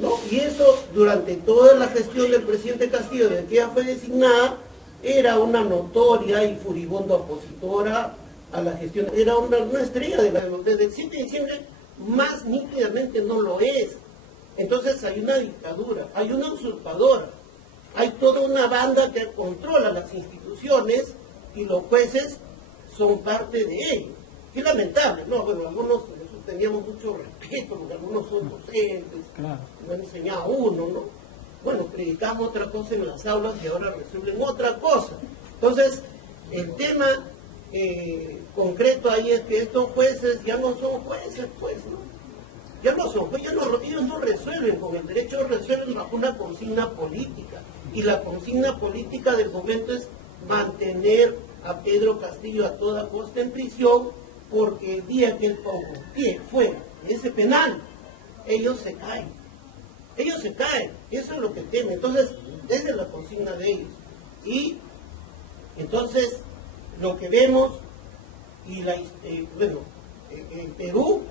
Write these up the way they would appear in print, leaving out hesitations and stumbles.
¿no? Y eso, durante toda la gestión del presidente Castillo, desde que ella fue designada, era una notoria y furibunda opositora a la gestión. Era una estrella desde el 7 de diciembre, más nítidamente no lo es. Entonces hay una dictadura, hay una usurpadora, hay toda una banda que controla las instituciones y los jueces son parte de ello. Qué lamentable, ¿no? Bueno, algunos teníamos mucho respeto, porque algunos son docentes, claro, lo han enseñado a uno, ¿no? Bueno, predicamos otra cosa en las aulas y ahora resuelven otra cosa. Entonces, el tema concreto ahí es que estos jueces ya no son jueces, pues, ¿no? Ya no son jueces, ellos no resuelven con el derecho, resuelven bajo una consigna política. Y la consigna política del momento es mantener a Pedro Castillo a toda costa en prisión, porque el día que él ponga un pie fuera de ese penal, ellos se caen. Ellos se caen, eso es lo que temen. Entonces, esa es la consigna de ellos. Y entonces, lo que vemos, y el Perú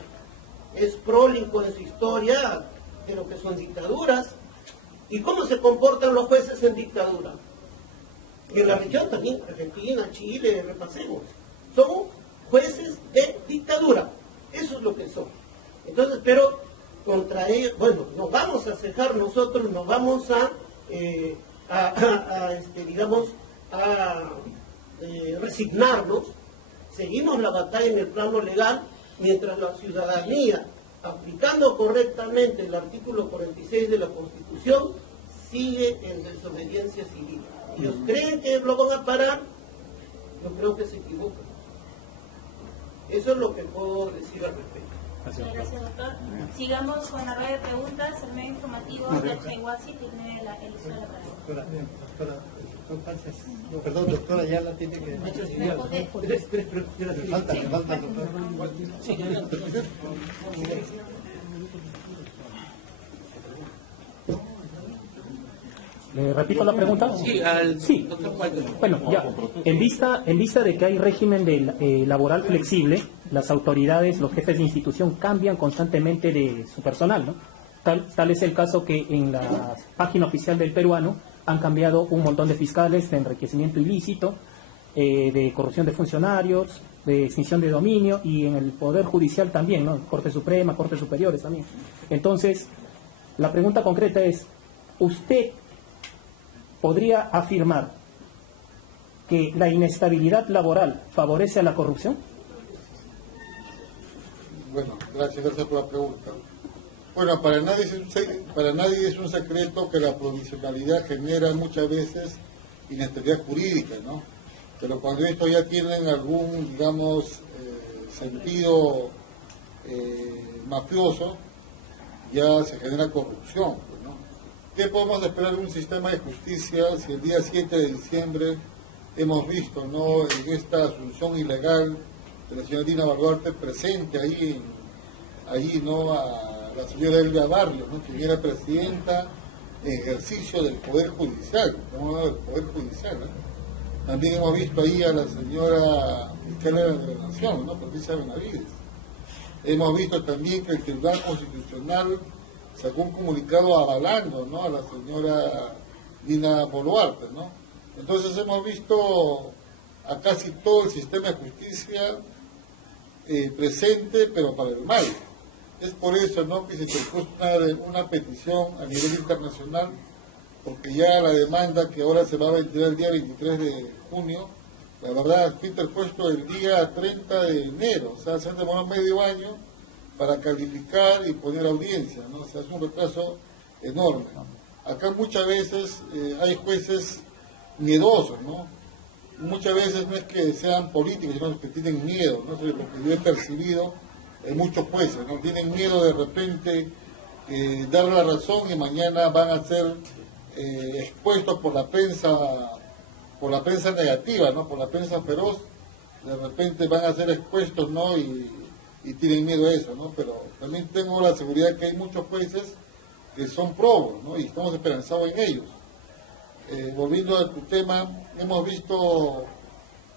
es prólijo en su historia de lo que son dictaduras. ¿Y cómo se comportan los jueces en dictadura? En la región también, Argentina, Chile, repasemos. Son jueces de dictadura. Eso es lo que son. Entonces, pero contra ellos, bueno, nos vamos a cejar nosotros, nos vamos a resignarnos, seguimos la batalla en el plano legal, mientras la ciudadanía, aplicando correctamente el artículo 46 de la Constitución, sigue en desobediencia civil. Ellos creen que lo van a parar, yo creo que se equivocan. Eso es lo que puedo decir al respecto. Gracias, doctor. Sigamos con la red de preguntas. El medio informativo de Chehuasi tiene el uso de la palabra. Perdón, doctora, ya la tiene que... Falta, doctora. ¿Repito la pregunta? Sí. Bueno, ya. En vista de que hay régimen laboral flexible, las autoridades, los jefes de institución cambian constantemente de su personal, ¿no? Tal es el caso que en la página oficial del peruano han cambiado un montón de fiscales de enriquecimiento ilícito, de corrupción de funcionarios, de extinción de dominio, y en el Poder Judicial también, ¿no? Corte Suprema, Cortes Superiores también. Entonces, la pregunta concreta es, ¿usted podría afirmar que la inestabilidad laboral favorece a la corrupción? Bueno, gracias por la pregunta. Bueno, para nadie es un secreto que la provisionalidad genera muchas veces inestabilidad jurídica, ¿no? Pero cuando esto ya tienen algún, digamos, sentido mafioso, ya se genera corrupción, pues, ¿no? ¿Qué podemos esperar de un sistema de justicia si el día 7 de diciembre hemos visto, ¿no?, en esta asunción ilegal de la señora Dina Boluarte presente ahí, ¿no?, a la señora Elvia Barrios, ¿no?, que era presidenta en ejercicio del Poder Judicial, ¿no?, del Poder Judicial, ¿no? También hemos visto ahí a la señora fiscal de la Nación, ¿no?, Patricia Benavides. Hemos visto también que el Tribunal Constitucional sacó un comunicado avalando, ¿no?, a la señora Dina Boluarte, ¿no? Entonces hemos visto a casi todo el sistema de justicia presente, pero para el mal. Es por eso, ¿no?, que se interpuso una petición a nivel internacional, porque ya la demanda que ahora se va a ventilar el día 23 de junio, la verdad fue interpuesto el día 30 de enero, o sea, se han demorado medio año para calificar y poner audiencia, ¿no? O sea, es un retraso enorme. Acá muchas veces hay jueces miedosos, ¿no? Muchas veces no es que sean políticos, sino que tienen miedo, ¿no? Eso es lo que yo he percibido en muchos jueces, ¿no? Tienen miedo de repente dar la razón y mañana van a ser expuestos por la prensa negativa, ¿no?, por la prensa feroz, de repente van a ser expuestos, ¿no?, y tienen miedo a eso, ¿no? Pero también tengo la seguridad que hay muchos jueces que son probos, ¿no?, y estamos esperanzados en ellos. Volviendo a tu tema, hemos visto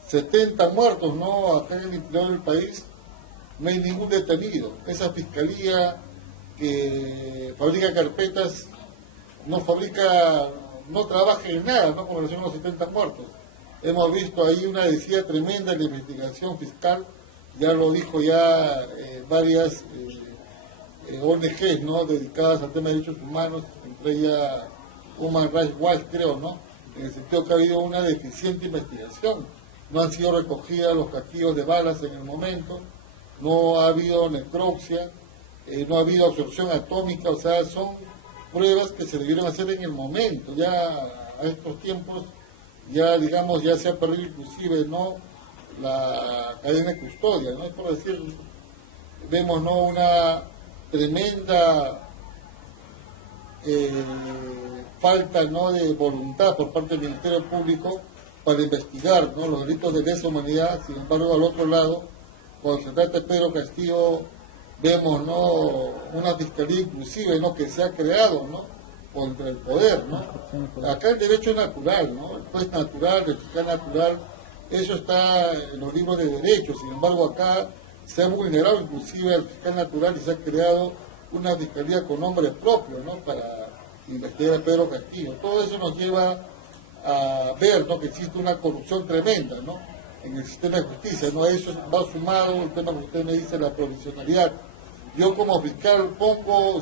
70 muertos, ¿no?, acá en el interior del país, no hay ningún detenido. Esa fiscalía que fabrica carpetas, no trabaja en nada, ¿no? Con relación a los 70 muertos. Hemos visto ahí una decía tremenda en la investigación fiscal, ya lo dijo varias ONGs, ¿no? Dedicadas al tema de derechos humanos, entre ellas Human Rights Watch, creo, ¿no? En el sentido que ha habido una deficiente investigación. No han sido recogidas los casquillos de balas en el momento, no ha habido necropsia, no ha habido absorción atómica, o sea, son pruebas que se debieron hacer en el momento. Ya a estos tiempos, ya digamos, ya se ha perdido inclusive, ¿no?, la cadena de custodia, ¿no? Es por decir, vemos, ¿no?, una tremenda falta, ¿no?, de voluntad por parte del Ministerio Público para investigar, ¿no?, los delitos de lesa humanidad. Sin embargo, al otro lado, cuando se trata de Pedro Castillo, vemos, ¿no?, una fiscalía inclusive, ¿no?, que se ha creado, ¿no?, contra el poder, ¿no? Acá el derecho es natural, ¿no?, el juez natural, el fiscal natural, eso está en los libros de derecho. Sin embargo, acá se ha vulnerado inclusive al fiscal natural y se ha creado una fiscalía con nombre propio, ¿no?, para investigar a Pedro Castillo. Todo eso nos lleva a ver, ¿no?, que existe una corrupción tremenda, ¿no?, en el sistema de justicia, ¿no? Eso va sumado el tema que usted me dice, la provisionalidad. Yo como fiscal pongo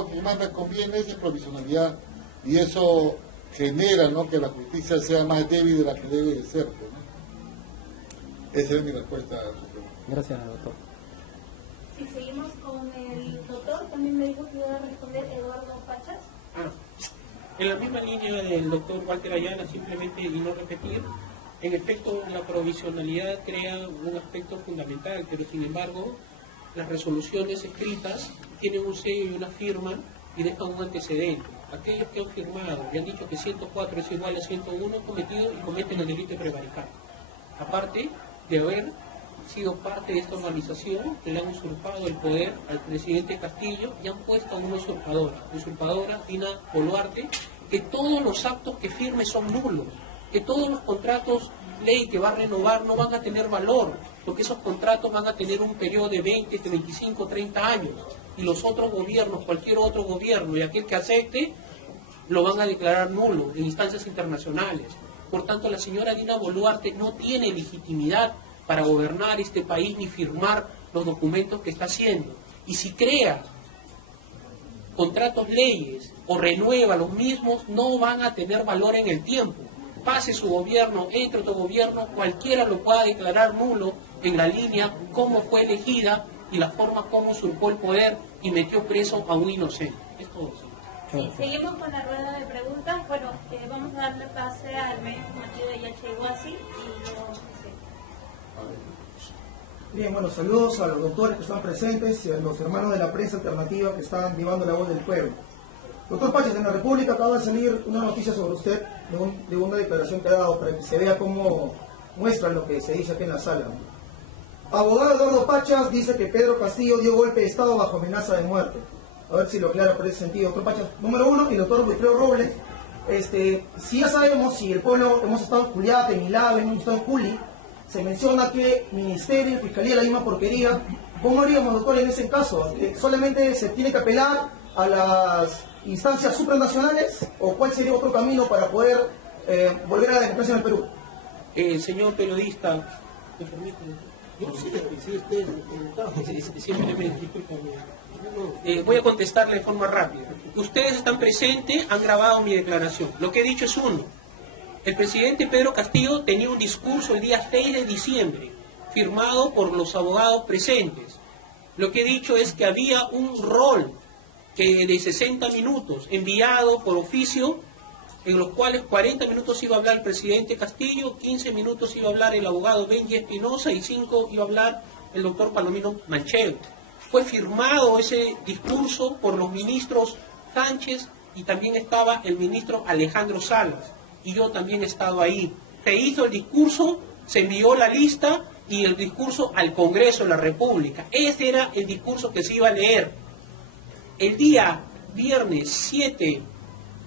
a quien más me conviene, esa es provisionalidad, y eso genera, ¿no?, que la justicia sea más débil de la que debe de ser, ¿no? Esa es mi respuesta a su pregunta. Gracias, doctor. Si seguimos con el doctor, también me dijo que iba a responder Eduardo Pachas. En la misma línea del doctor Walter Ayala, simplemente, y no repetir, en efecto la provisionalidad crea un aspecto fundamental, pero sin embargo las resoluciones escritas tienen un sello y una firma y dejan un antecedente. Aquellos que han firmado y han dicho que 104 es igual a 101 cometido y cometen el delito de prevaricar. Aparte de haber sido parte de esta organización que le han usurpado el poder al presidente Castillo y han puesto a una usurpadora, Dina Boluarte, que todos los actos que firme son nulos, que todos los contratos ley que va a renovar no van a tener valor, porque esos contratos van a tener un periodo de 20, 25, 30 años, y los otros gobiernos, cualquier otro gobierno y aquel que acepte, lo van a declarar nulo en instancias internacionales. Por tanto, la señora Dina Boluarte no tiene legitimidad para gobernar este país ni firmar los documentos que está haciendo. Y si crea contratos leyes o renueva los mismos, no van a tener valor en el tiempo. Pase su gobierno, entre otro gobierno, cualquiera lo pueda declarar nulo en la línea cómo fue elegida y la forma como usurpó el poder y metió preso a un inocente. Es todo. Sí, seguimos con la rueda de preguntas. Bueno, vamos a darle pase al medio informativo de Yachaywasi y luego Bien, bueno, saludos a los doctores que están presentes y a los hermanos de la prensa alternativa que están llevando la voz del pueblo. Doctor Pachas, en la República acaba de salir una noticia sobre usted de una declaración que ha dado para que se vea cómo muestra lo que se dice aquí en la sala. Abogado Eduardo Pachas dice que Pedro Castillo dio golpe de Estado bajo amenaza de muerte. A ver si lo aclara por ese sentido. Doctor Pachas, número uno, y doctor Wilfredo Robles, si ya sabemos, si el pueblo hemos estado en Juliaca, en Milagro, hemos estado en Juli, se menciona que Ministerio y Fiscalía la misma porquería. ¿Cómo haríamos, doctor, en ese caso? ¿Solamente se tiene que apelar a las instancias supranacionales o cuál sería otro camino para poder volver a la democracia en el Perú? Señor periodista, ¿me permite? Voy a contestarle de forma rápida. Ustedes están presentes, han grabado mi declaración. Lo que he dicho es uno. El presidente Pedro Castillo tenía un discurso el día 6 de diciembre, firmado por los abogados presentes. Lo que he dicho es que había un rol de 60 minutos enviado por oficio, en los cuales 40 minutos iba a hablar el presidente Castillo, 15 minutos iba a hablar el abogado Benji Espinosa y 5 iba a hablar el doctor Palomino Manchego. Fue firmado ese discurso por los ministros Sánchez y también estaba el ministro Alejandro Salas. Y yo también he estado ahí. Se hizo el discurso, se envió la lista y el discurso al Congreso de la República. Ese era el discurso que se iba a leer. El día viernes 7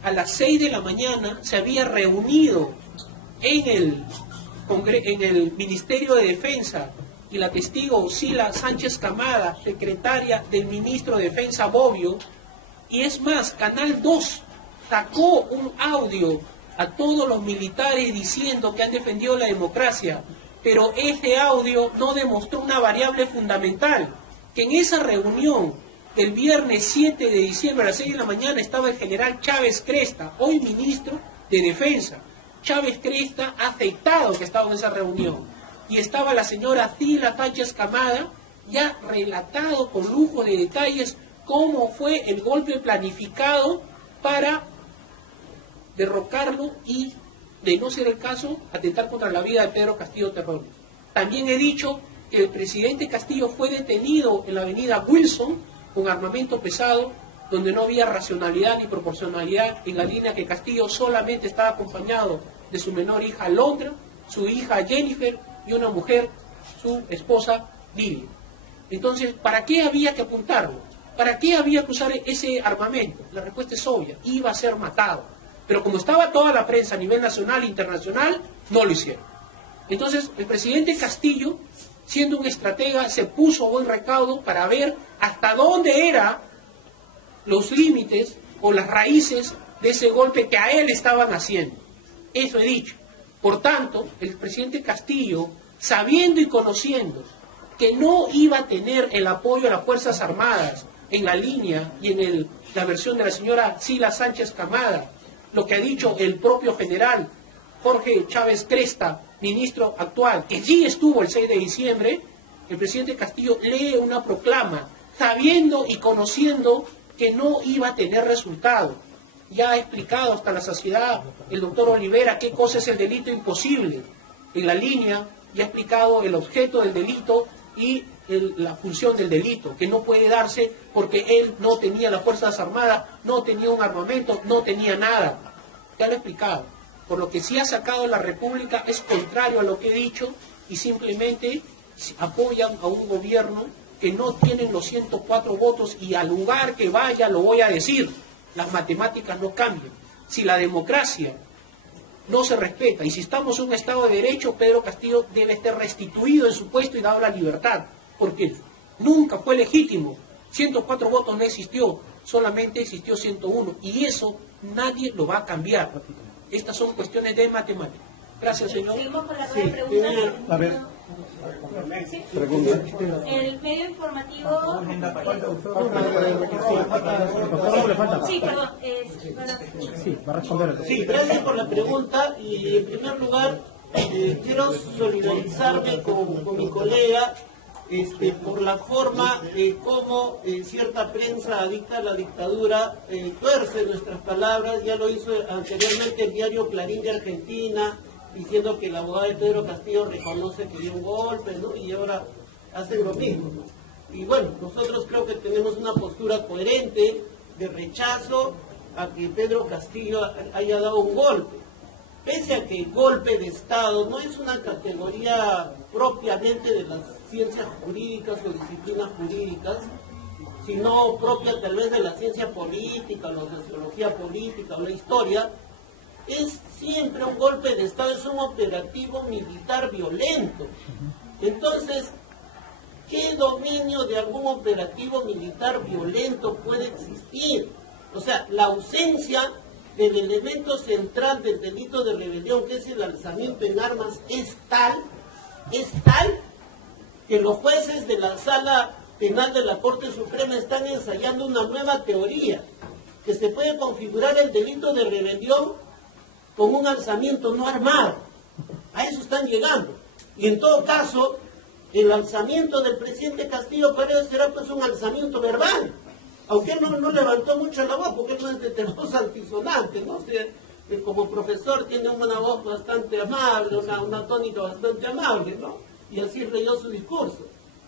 a las 6 de la mañana se había reunido en el Ministerio de Defensa y la testigo Sila Sánchez Camada, secretaria del ministro de Defensa Bobbio, Y es más, Canal 2 sacó un audio a todos los militares diciendo que han defendido la democracia, pero ese audio no demostró una variable fundamental, que en esa reunión del viernes 7 de diciembre a las 6 de la mañana estaba el general Chávez Cresta, hoy ministro de Defensa. Chávez Cresta ha aceptado que estaba en esa reunión. Y estaba la señora Sila Sánchez Camada, ya relatado con lujo de detalles cómo fue el golpe planificado para derrocarlo y, de no ser el caso, atentar contra la vida de Pedro Castillo Terrones. También he dicho que el presidente Castillo fue detenido en la avenida Wilson con armamento pesado, donde no había racionalidad ni proporcionalidad, en la línea que Castillo solamente estaba acompañado de su menor hija Londra, su hija Jennifer y una mujer, su esposa Lilia. Entonces, ¿para qué había que apuntarlo? ¿Para qué había que usar ese armamento? La respuesta es obvia, iba a ser matado. Pero como estaba toda la prensa a nivel nacional e internacional, no lo hicieron. Entonces, el presidente Castillo, siendo un estratega, se puso buen recaudo para ver hasta dónde eran los límites o las raíces de ese golpe que a él estaban haciendo. Eso he dicho. Por tanto, el presidente Castillo, sabiendo y conociendo que no iba a tener el apoyo de las Fuerzas Armadas en la línea y en la versión de la señora Sila Sánchez Camada, lo que ha dicho el propio general Jorge Chávez Cresta, ministro actual, que sí estuvo el 6 de diciembre, el presidente Castillo lee una proclama, sabiendo y conociendo que no iba a tener resultado. Ya ha explicado hasta la saciedad el doctor Olivera qué cosa es el delito imposible en la línea, y ha explicado el objeto del delito y la función del delito, que no puede darse porque él no tenía las Fuerzas Armadas, no tenía un armamento, no tenía nada. Ya lo he explicado. Por lo que sí ha sacado la República es contrario a lo que he dicho y simplemente apoyan a un gobierno que no tienen los 104 votos y al lugar que vaya lo voy a decir, las matemáticas no cambian. Si la democracia no se respeta y si estamos en un Estado de Derecho, Pedro Castillo debe estar restituido en su puesto y dado la libertad, porque nunca fue legítimo. 104 votos no existió, solamente existió 101 y eso nadie lo va a cambiar. Estas son cuestiones de matemáticas. Gracias, señor. Seguimos con la rueda de preguntas. A ver. Sí. El medio informativo. Sí, perdón. Sí, va a responder. Sí, gracias por la pregunta y en primer lugar quiero solidarizarme con mi colega por la forma como cierta prensa adicta a la dictadura tuerce nuestras palabras. Ya lo hizo anteriormente el diario Clarín de Argentina, diciendo que el abogado de Pedro Castillo reconoce que dio un golpe, ¿no? Y ahora hacen lo mismo, ¿no? Y bueno, nosotros creo que tenemos una postura coherente de rechazo a que Pedro Castillo haya dado un golpe. Pese a que el golpe de Estado no es una categoría propiamente de las ciencias jurídicas o disciplinas jurídicas, sino propia tal vez de la ciencia política, la sociología política o la historia, es siempre un golpe de Estado, es un operativo militar violento. Entonces, ¿qué dominio de algún operativo militar violento puede existir? O sea, la ausencia del elemento central del delito de rebelión, que es el alzamiento en armas, es tal que los jueces de la Sala Penal de la Corte Suprema están ensayando una nueva teoría, que se puede configurar el delito de rebelión con un alzamiento no armado. A eso están llegando. Y en todo caso, el alzamiento del presidente Castillo parece será pues un alzamiento verbal, aunque él no levantó mucho la voz, porque él no es de voz altisonante, ¿no? O sea, como profesor tiene una voz bastante amable, una tónica bastante amable, ¿no? Y así leyó su discurso.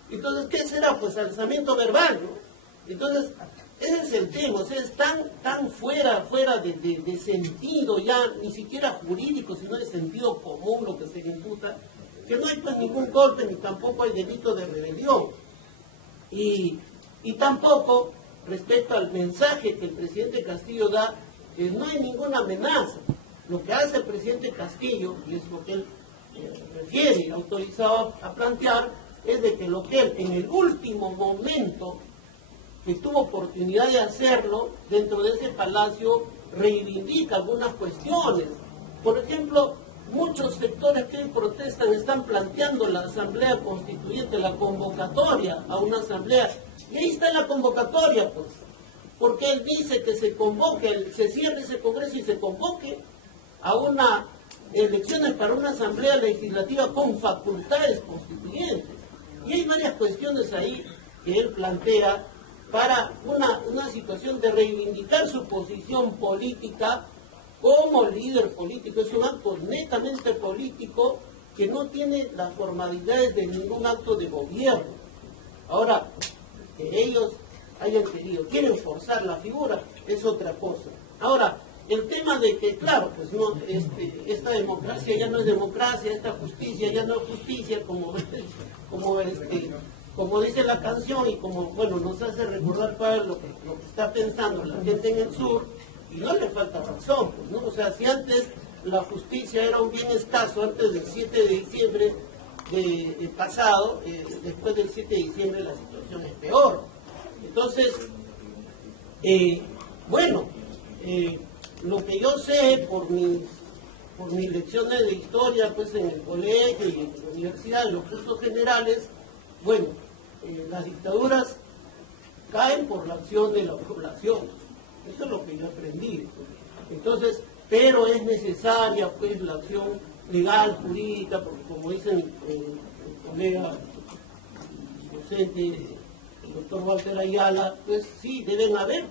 Entonces, ¿qué será? Pues alzamiento verbal, ¿no? Entonces, ese es el tema, o sea, es tan fuera de sentido ya, ni siquiera jurídico, sino de sentido común lo que se le imputa, que no hay pues ningún golpe, ni tampoco hay delito de rebelión. Y tampoco, respecto al mensaje que el presidente Castillo da, no hay ninguna amenaza. Lo que hace el presidente Castillo, y es lo que él refiere, autorizado a plantear, es de que lo que él en el último momento que tuvo oportunidad de hacerlo dentro de ese palacio, reivindica algunas cuestiones. Por ejemplo, muchos sectores que hoy protestan están planteando la asamblea constituyente, la convocatoria a una asamblea. Y ahí está la convocatoria, pues. Porque él dice que se convoque, se cierre ese congreso y se convoque a una elecciones para una asamblea legislativa con facultades constituyentes. Y hay varias cuestiones ahí que él plantea para una situación de reivindicar su posición política como líder político. Es un acto netamente político que no tiene las formalidades de ningún acto de gobierno. Ahora, que ellos quieren forzar la figura, es otra cosa. Ahora, el tema de que, claro, pues no, esta democracia ya no es democracia, esta justicia ya no es justicia, como dice la canción y como, bueno, nos hace recordar para lo que está pensando la gente en el sur, y no le falta razón, pues, ¿no? O sea, si antes la justicia era un bien escaso, antes del 7 de diciembre pasado, después del 7 de diciembre la situación es peor. Entonces, lo que yo sé por mis lecciones de historia, pues en el colegio y en la universidad, en los cursos generales, las dictaduras caen por la acción de la población. Eso es lo que yo aprendí. Entonces, pero es necesaria pues la acción legal, jurídica, porque como dice el colega docente, el doctor Walter Ayala, pues sí, debe haber,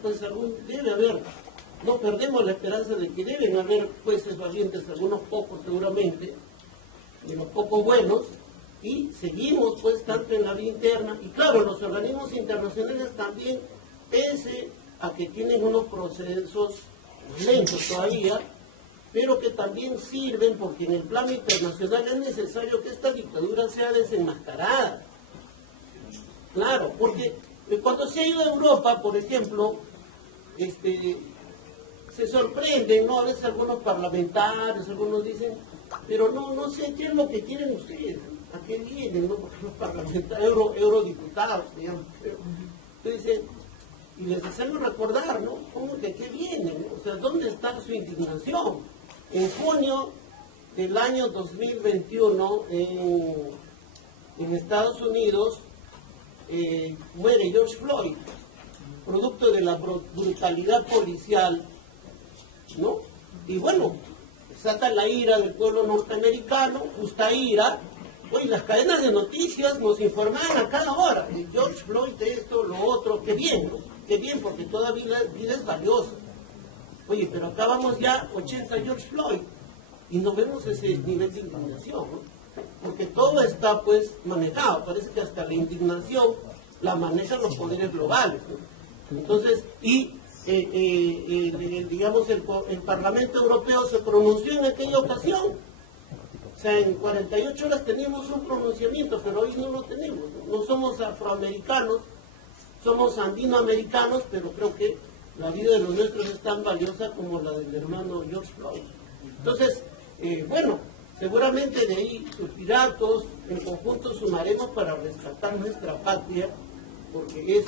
no perdemos la esperanza de que deben haber jueces valientes, algunos pocos seguramente, de los pocos buenos, y seguimos pues tanto en la vía interna, y claro, los organismos internacionales también, pese a que tienen unos procesos lentos todavía, pero que también sirven porque en el plano internacional es necesario que esta dictadura sea desenmascarada. Claro, porque cuando se ha ido a Europa, por ejemplo, se sorprenden, ¿no? A veces algunos parlamentarios, algunos dicen, pero no sé qué es lo que quieren ustedes, a qué vienen, ¿no? Porque los parlamentarios, eurodiputados, digamos, entonces, y les hacemos recordar, ¿no? ¿Cómo que qué vienen? O sea, ¿dónde está su indignación? En junio del año 2021, en Estados Unidos, muere George Floyd, producto de la brutalidad policial, ¿no? Y bueno, saca la ira del pueblo norteamericano, justa ira. Oye, las cadenas de noticias nos informaban a cada hora, George Floyd, esto, lo otro, qué bien, ¿no? Qué bien, porque toda vida es valiosa. Oye, pero acá vamos ya 80 George Floyd y no vemos ese nivel de indignación, ¿no? Porque todo está pues manejado, parece que hasta la indignación la manejan los poderes globales, ¿no? Entonces, digamos, el Parlamento Europeo se pronunció en aquella ocasión. O sea, en 48 horas teníamos un pronunciamiento, pero hoy no lo tenemos. No somos afroamericanos, somos andinoamericanos, pero creo que la vida de los nuestros es tan valiosa como la del hermano George Floyd. Entonces, seguramente de ahí surgirá, todos en conjunto sumaremos para rescatar nuestra patria, porque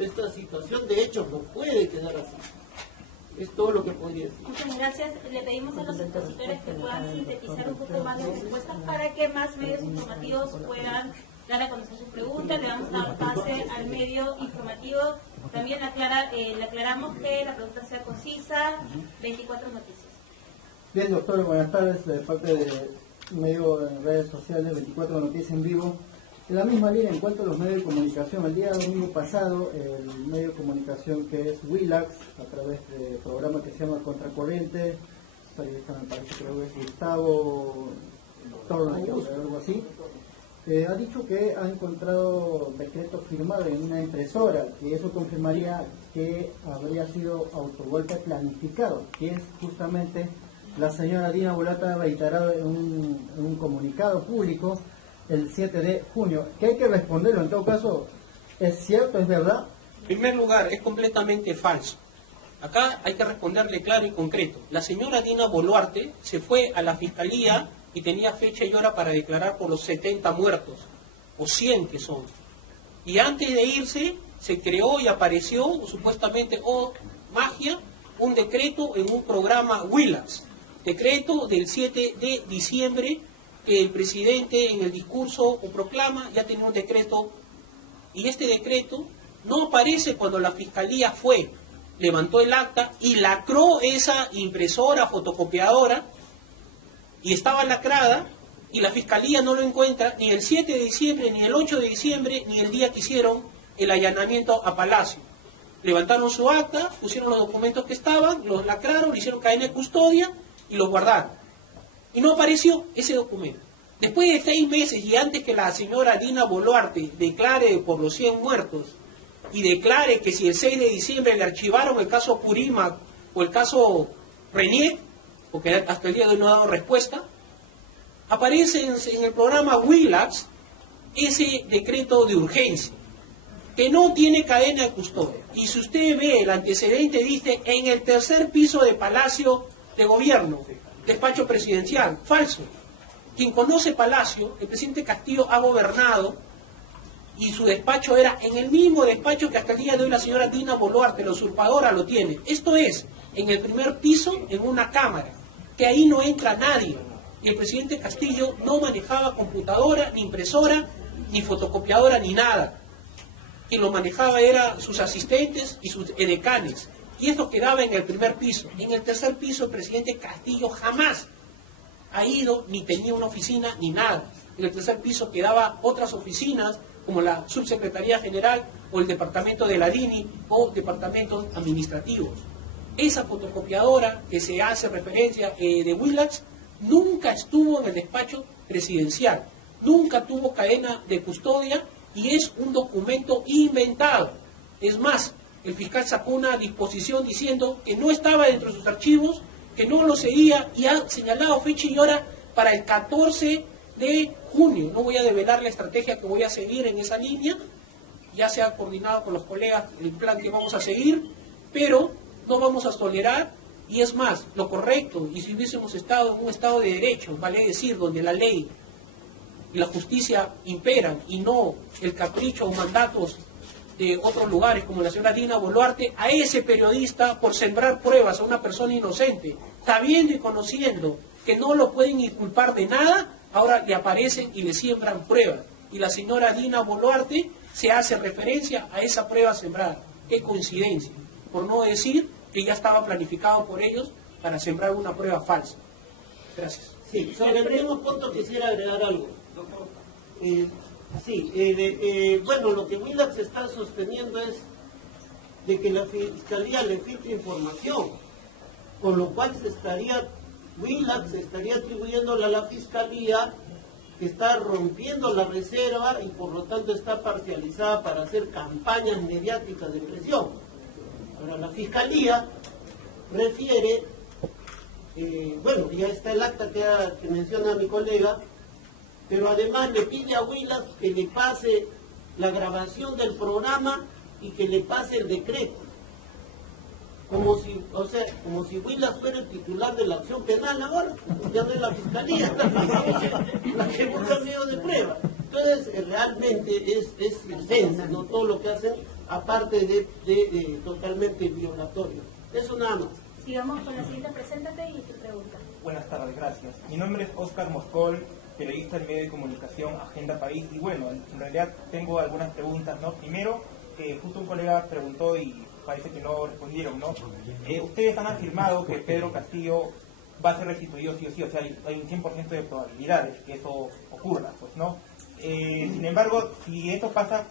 esta situación de hecho no puede quedar así. Es todo lo que podría decir. Muchas gracias. Le pedimos a los expositores que puedan sintetizar un poco más las respuestas para que más medios informativos puedan dar a conocer sus preguntas. Le damos a pase al medio informativo. También le aclaramos que la pregunta sea concisa. 24 noticias. Bien, doctor, buenas tardes. De parte de medio en redes sociales, 24 noticias en vivo. En la misma línea, en cuanto a los medios de comunicación, el día domingo pasado, el medio de comunicación que es Willax, a través del programa que se llama Contracorriente, periodista me parece que es Gustavo Torno, algo así, ha dicho que ha encontrado decretos firmados en una impresora, que eso confirmaría que habría sido autogolpe planificado, que es justamente la señora Dina Boluarte ha reiterado en un comunicado público el 7 de junio, que hay que responderlo. En todo caso, ¿es cierto, es verdad? En primer lugar, es completamente falso. Acá hay que responderle claro y concreto. La señora Dina Boluarte se fue a la fiscalía y tenía fecha y hora para declarar por los 70 muertos, o 100 que son. Y antes de irse, se creó y apareció, supuestamente, magia, un decreto en un programa Willax, decreto del 7 de diciembre, que el presidente en el discurso o proclama, ya tenía un decreto, y este decreto no aparece cuando la fiscalía levantó el acta y lacró esa impresora, fotocopiadora, y estaba lacrada, y la fiscalía no lo encuentra ni el 7 de diciembre, ni el 8 de diciembre, ni el día que hicieron el allanamiento a Palacio. Levantaron su acta, pusieron los documentos que estaban, los lacraron, le hicieron cadena de custodia y los guardaron. Y no apareció ese documento. Después de 6 meses y antes que la señora Dina Boluarte declare por los 100 muertos y declare que si el 6 de diciembre le archivaron el caso Purímac o el caso Renier, porque hasta el día de hoy no ha dado respuesta, aparece en el programa Willax ese decreto de urgencia, que no tiene cadena de custodia. Y si usted ve el antecedente, dice en el 3er piso de Palacio de Gobierno, despacho presidencial, falso. Quien conoce Palacio, el presidente Castillo ha gobernado y su despacho era en el mismo despacho que hasta el día de hoy la señora Dina Boluarte, la usurpadora, lo tiene. Esto es, en el 1er piso, en una cámara, que ahí no entra nadie. Y el presidente Castillo no manejaba computadora, ni impresora, ni fotocopiadora, ni nada. Quien lo manejaba eran sus asistentes y sus edecanes. Y esto quedaba en el 1er piso. En el 3er piso el presidente Castillo jamás ha ido, ni tenía una oficina, ni nada. En el 3er piso quedaban otras oficinas, como la Subsecretaría General, o el Departamento de la DINI, o departamentos administrativos. Esa fotocopiadora que se hace referencia de Willax, nunca estuvo en el despacho presidencial, nunca tuvo cadena de custodia, y es un documento inventado. Es más, el fiscal sacó una disposición diciendo que no estaba dentro de sus archivos, que no lo seguía, y ha señalado fecha y hora para el 14 de junio. No voy a develar la estrategia que voy a seguir en esa línea, ya se ha coordinado con los colegas el plan que vamos a seguir, pero no vamos a tolerar, y es más, lo correcto, y si hubiésemos estado en un estado de derecho, vale decir, donde la ley y la justicia imperan, y no el capricho o mandatos de otros lugares, como la señora Dina Boluarte, a ese periodista, por sembrar pruebas a una persona inocente, sabiendo y conociendo que no lo pueden inculpar de nada, ahora le aparecen y le siembran pruebas. Y la señora Dina Boluarte se hace referencia a esa prueba sembrada. ¡Qué coincidencia! Por no decir que ya estaba planificado por ellos para sembrar una prueba falsa. Gracias. Sí, sobre el mismo punto quisiera agregar algo. Bueno, lo que Willax está sosteniendo es de que la Fiscalía le filtra información, con lo cual Willax estaría atribuyéndole a la Fiscalía que está rompiendo la reserva y por lo tanto está parcializada para hacer campañas mediáticas de presión. Ahora, la Fiscalía refiere, ya está el acta que menciona mi colega, pero además le pide a Willax que le pase la grabación del programa y que le pase el decreto. Como si Willax fuera el titular de la acción penal ahora, ya no es la Fiscalía, la que busca medios de prueba. Entonces, realmente es circense, ¿no? Todo lo que hacen, aparte de totalmente violatorio. Eso nada más. Sigamos con la siguiente, preséntate y tu pregunta. Buenas tardes, gracias. Mi nombre es Óscar Moscol, periodista del medio de comunicación Agenda País, y bueno, en realidad tengo algunas preguntas, ¿no? Primero, justo un colega preguntó y parece que no respondieron, ¿no? Ustedes han afirmado que Pedro Castillo va a ser restituido sí o sí, o sea, hay un 100% de probabilidades que eso ocurra, pues, ¿no? Sin embargo, si esto pasa,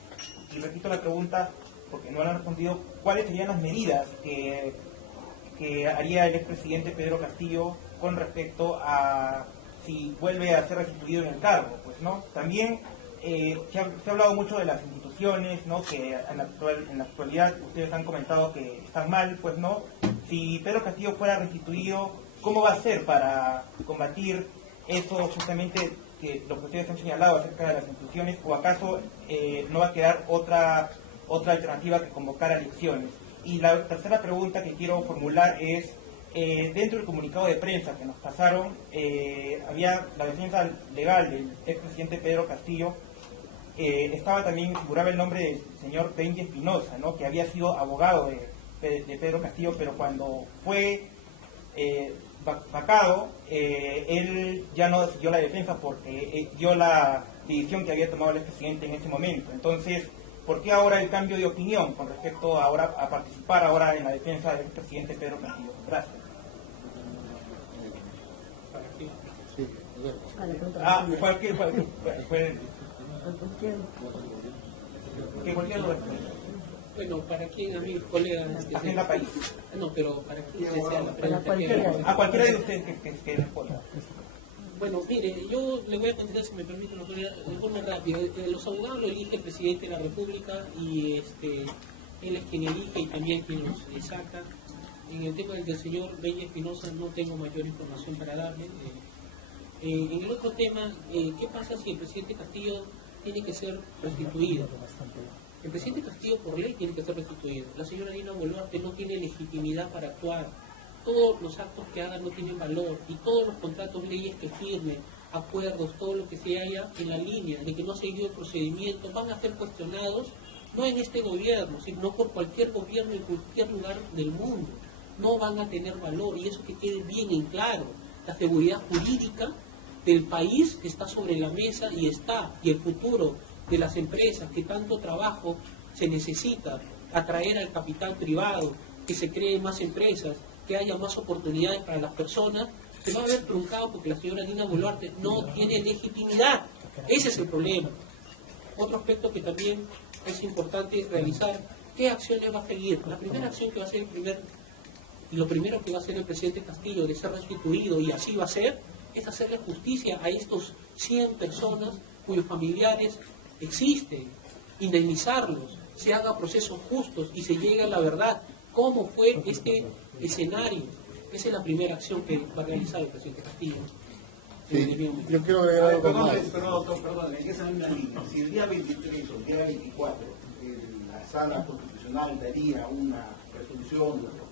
y repito la pregunta, porque no la han respondido, ¿cuáles serían las medidas que haría el expresidente Pedro Castillo con respecto a si vuelve a ser restituido en el cargo, pues, ¿no? También se ha hablado mucho de las instituciones, ¿no? Que en la actualidad ustedes han comentado que están mal, pues, ¿no? Si Pedro Castillo fuera restituido, ¿cómo va a ser para combatir eso justamente, que lo que ustedes han señalado acerca de las instituciones, o acaso no va a quedar otra alternativa que convocar a elecciones? Y la tercera pregunta que quiero formular es, dentro del comunicado de prensa que nos pasaron, había la defensa legal del expresidente Pedro Castillo, estaba también, figuraba el nombre del señor Benji Espinosa, ¿no? Que había sido abogado de Pedro Castillo, pero cuando fue vacado, él ya no siguió la defensa porque dio la decisión que había tomado el expresidente en ese momento. Entonces, ¿por qué ahora el cambio de opinión con respecto ahora a participar ahora en la defensa del expresidente Pedro Castillo? Gracias. Cualquier lo responde. Bueno, ¿para quién, amigos, colegas? Agenda País. No, pero ¿para quién desea la pregunta? A cualquiera de ustedes que responda. Bueno, mire, yo le voy a contestar, si me permite, de forma rápida. Los abogados lo elige el presidente de la República y él es quien elige y también quien los saca. En el tema del señor Benji Espinosa no tengo mayor información para darle. En el otro tema, ¿qué pasa si el presidente Castillo tiene que ser restituido? El presidente Castillo por ley tiene que ser restituido. La señora Dina Boluarte no tiene legitimidad para actuar. Todos los actos que hagan no tienen valor y todos los contratos, leyes que firme, acuerdos, todo lo que se haya en la línea de que no ha seguido el procedimiento van a ser cuestionados no en este gobierno, sino por cualquier gobierno en cualquier lugar del mundo. No van a tener valor y eso que quede bien en claro. La seguridad jurídica del país está sobre la mesa y el futuro de las empresas, que tanto trabajo se necesita, atraer al capital privado, que se creen más empresas, que haya más oportunidades para las personas, se va a ver truncado porque la señora Dina Boluarte no tiene legitimidad. Ese es el problema. Otro aspecto que también es importante realizar, ¿qué acciones va a seguir? La primera acción que va a hacer lo primero que va a hacer el presidente Castillo de ser restituido, y así va a ser, es hacerle justicia a estos 100 personas cuyos familiares existen, indemnizarlos, se haga procesos justos y se llegue a la verdad. ¿Cómo fue este escenario? Esa es la primera acción que va a realizar el presidente Castillo. Sí, yo quiero agregar algo más. Perdón, en esa misma línea, si el día 23 o el día 24 la sala constitucional daría una resolución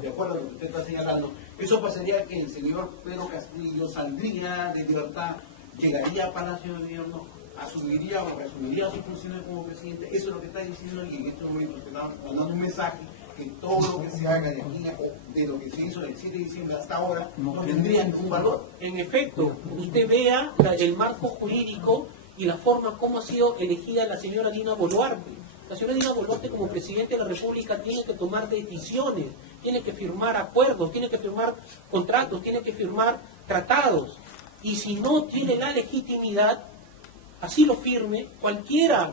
de acuerdo a lo que usted está señalando, eso pasaría que el señor Pedro Castillo saldría de libertad, llegaría a Palacio de Gobierno, asumiría o reasumiría sus funciones como presidente. Eso es lo que está diciendo, y en este momento usted está mandando un mensaje que todo lo que se haga de aquí o de lo que se hizo del 7 de diciembre hasta ahora no tendría ningún valor. En efecto, usted vea el marco jurídico y la forma como ha sido elegida la señora Dina Boluarte. La señora Dina Boluarte, como presidente de la República, tiene que tomar decisiones, tiene que firmar acuerdos, tiene que firmar contratos, tiene que firmar tratados. Y si no tiene la legitimidad, así lo firme, cualquiera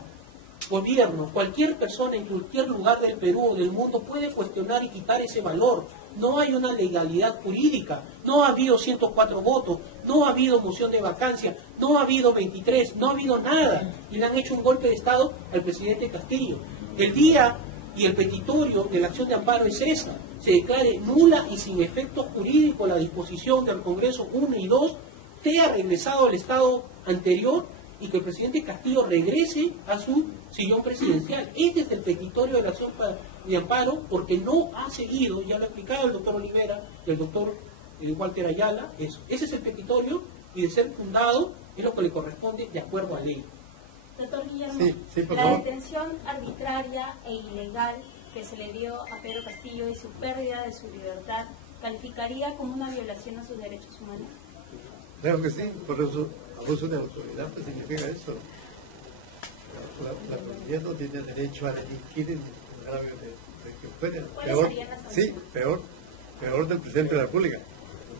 gobierno, cualquier persona en cualquier lugar del Perú o del mundo puede cuestionar y quitar ese valor. No hay una legalidad jurídica, no ha habido 104 votos, no ha habido moción de vacancia, no ha habido 23, no ha habido nada. Y le han hecho un golpe de Estado al presidente Castillo. El día y el petitorio de la acción de amparo es esa: se declare nula y sin efecto jurídico la disposición del Congreso 1 y 2, sea regresado al estado anterior y que el presidente Castillo regrese a su sillón presidencial. Este es el petitorio de la acción de amparo, porque no ha seguido, ya lo ha explicado el doctor Olivera y el doctor Walter Ayala, eso. Ese es el petitorio, y de ser fundado es lo que le corresponde de acuerdo a ley. Doctor Guillermo, Sí, por la favor. detención arbitraria e ilegal que se le dio a Pedro Castillo y su pérdida de su libertad, ¿calificaría como una violación a sus derechos humanos? Claro que sí, por eso abuso de autoridad pues significa eso. La policía no tiene derecho a delinquir en el agravio de que fuera. ¿Cuáles serían las Sí, sanciones? peor del presidente de la República.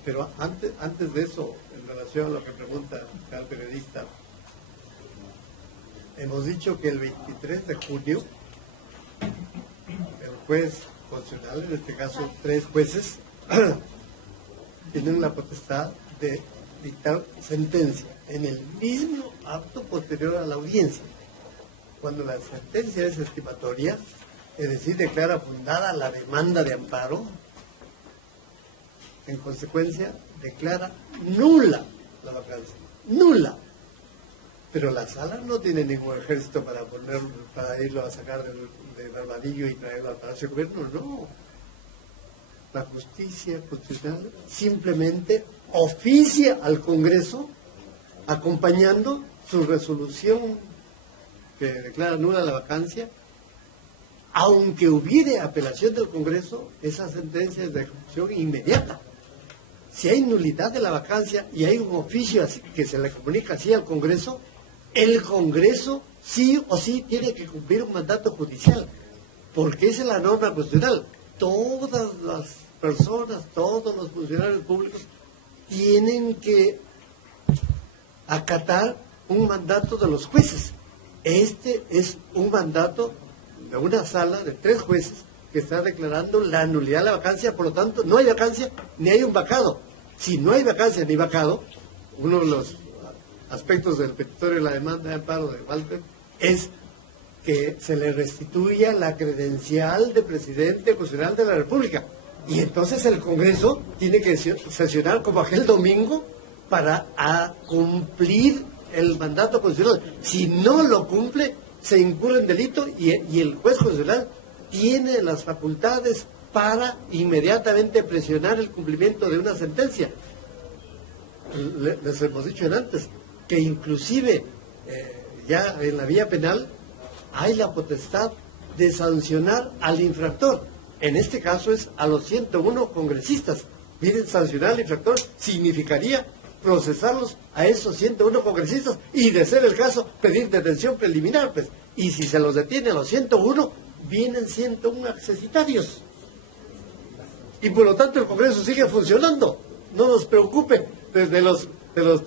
Pero antes de eso, en relación a lo que pregunta el periodista, hemos dicho que el 23 de junio el juez constitucional, en este caso 3 jueces, tienen la potestad de dictar sentencia en el mismo acto posterior a la audiencia. Cuando la sentencia es estimatoria, es decir, declara fundada la demanda de amparo, en consecuencia declara nula la vacancia, nula. Pero la sala no tiene ningún ejército para irlo a sacar del armadillo y traerlo al Palacio de Gobierno, no. La justicia constitucional simplemente oficia al Congreso acompañando su resolución que declara nula la vacancia, aunque hubiere apelación del Congreso, esa sentencia es de ejecución inmediata. Si hay nulidad de la vacancia y hay un oficio así, que se le comunica así al Congreso, el Congreso sí o sí tiene que cumplir un mandato judicial, porque esa es la norma constitucional. Todas las personas, todos los funcionarios públicos tienen que acatar un mandato de los jueces. Este es un mandato de una sala de 3 jueces que está declarando la nulidad de la vacancia, por lo tanto no hay vacancia ni hay un vacado. Si no hay vacancia ni vacado, uno de los aspectos del petitorio de la demanda de amparo de Walter es que se le restituya la credencial de presidente constitucional de la República. Y entonces el Congreso tiene que sesionar como aquel domingo para cumplir el mandato constitucional. Si no lo cumple, se incurre en delito y el juez constitucional tiene las facultades para inmediatamente presionar el cumplimiento de una sentencia. Les hemos dicho antes que inclusive ya en la vía penal hay la potestad de sancionar al infractor. En este caso es a los 101 congresistas. Miren, sancionar al infractor significaría procesarlos a esos 101 congresistas y, de ser el caso, pedir detención preliminar, pues. Y si se los detiene a los 101, vienen 101 accesitarios. Y por lo tanto el Congreso sigue funcionando. No nos preocupe, de los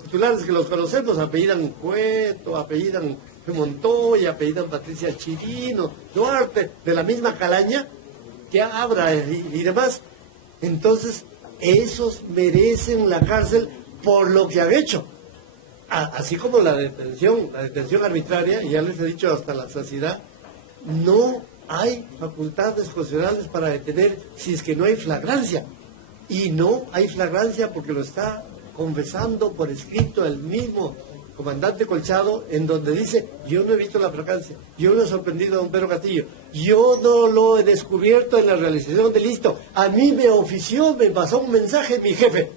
titulares que los conocemos, apellidan Cueto, apellidan Montoya, apellidan Patricia Chirino, Duarte, de la misma calaña que Abra y demás. Entonces, esos merecen la cárcel por lo que han hecho. Así como la detención arbitraria, ya les he dicho hasta la saciedad, no hay facultades constitucionales para detener si es que no hay flagrancia. Y no hay flagrancia porque lo está confesando por escrito el mismo comandante Colchado, en donde dice: yo no he visto la flagrancia, yo no he sorprendido a don Pedro Castillo, yo no lo he descubierto en la realización del ilícito, a mí me ofició, me pasó un mensaje mi jefe.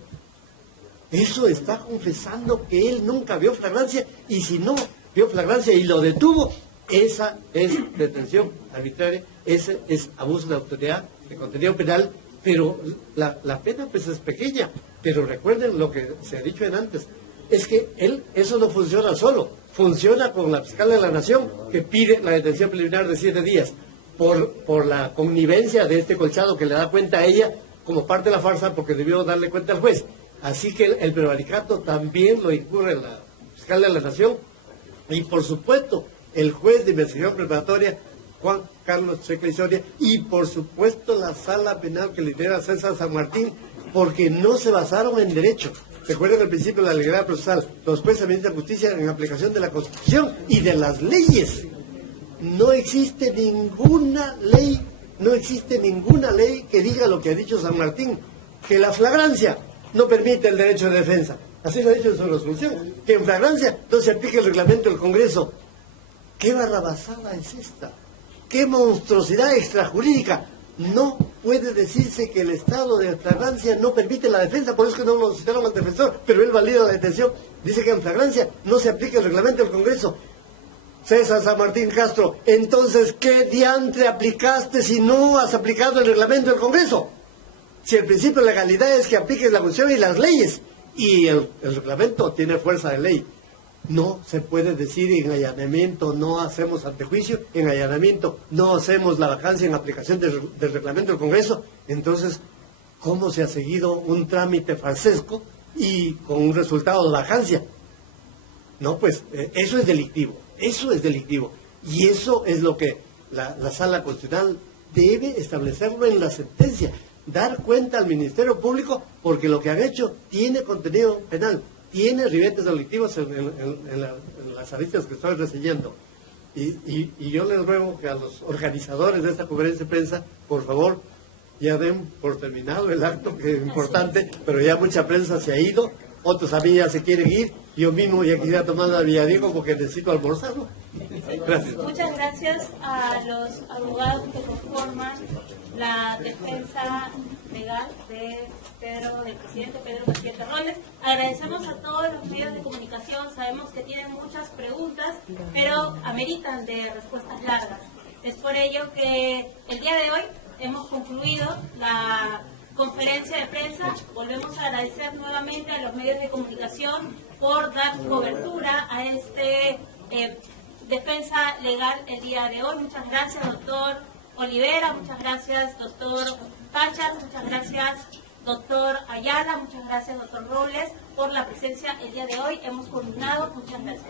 Eso está confesando que él nunca vio flagrancia, y si no vio flagrancia y lo detuvo, esa es detención arbitraria, ese es abuso de autoridad de contenido penal, pero la pena pues es pequeña. Pero recuerden lo que se ha dicho antes, es que eso no funciona solo, funciona con la fiscal de la Nación, que pide la detención preliminar de 7 días, por la connivencia de este Colchado, que le da cuenta a ella como parte de la farsa, porque debió darle cuenta al juez. Así que el prevaricato también lo incurre la fiscal de la Nación, y por supuesto el juez de investigación preparatoria, Juan Carlos Checa y Soria, y por supuesto la sala penal que lidera César San Martín, porque no se basaron en derecho. Recuerden el principio de la legalidad procesal. Los jueces administran justicia en aplicación de la Constitución y de las leyes. No existe ninguna ley que diga lo que ha dicho San Martín, que la flagrancia no permite el derecho de defensa. Así lo ha dicho en su resolución, que en flagrancia no se aplique el reglamento del Congreso. ¿Qué barrabasada es esta? ¿Qué monstruosidad extrajurídica? No puede decirse que el estado de flagrancia no permite la defensa, por eso es que no lo citaron al defensor, pero él valida la detención. Dice que en flagrancia no se aplica el reglamento del Congreso. César San Martín Castro, entonces, ¿qué diantre aplicaste si no has aplicado el reglamento del Congreso? Si el principio de legalidad es que apliques la Constitución y las leyes, y el reglamento tiene fuerza de ley. No se puede decir en allanamiento no hacemos antejuicio, en allanamiento no hacemos la vacancia en aplicación del reglamento del Congreso. Entonces, ¿cómo se ha seguido un trámite farsesco y con un resultado de vacancia? No, pues eso es delictivo, y eso es lo que la Sala Constitucional debe establecerlo en la sentencia, dar cuenta al Ministerio Público, porque lo que han hecho tiene contenido penal, tiene ribetes delictivos en las aristas que estoy reseñando. Y yo les ruego que a los organizadores de esta conferencia de prensa, por favor, ya den por terminado el acto, que es importante, pero ya mucha prensa se ha ido, otros a mí ya se quieren ir, yo mismo ya quisiera tomar la Villadiego porque necesito almorzar, ¿no? Gracias. Muchas gracias a los abogados que conforman la defensa legal del presidente Pedro Castillo Terrones. Agradecemos a todos los medios de comunicación, sabemos que tienen muchas preguntas, pero ameritan de respuestas largas. Es por ello que el día de hoy hemos concluido la conferencia de prensa. Volvemos a agradecer nuevamente a los medios de comunicación por dar cobertura a este defensa legal el día de hoy. Muchas gracias, doctor Olivera, muchas gracias, doctor Pachas, muchas gracias, doctor Ayala, muchas gracias, doctor Robles, por la presencia el día de hoy. Hemos culminado. Muchas gracias.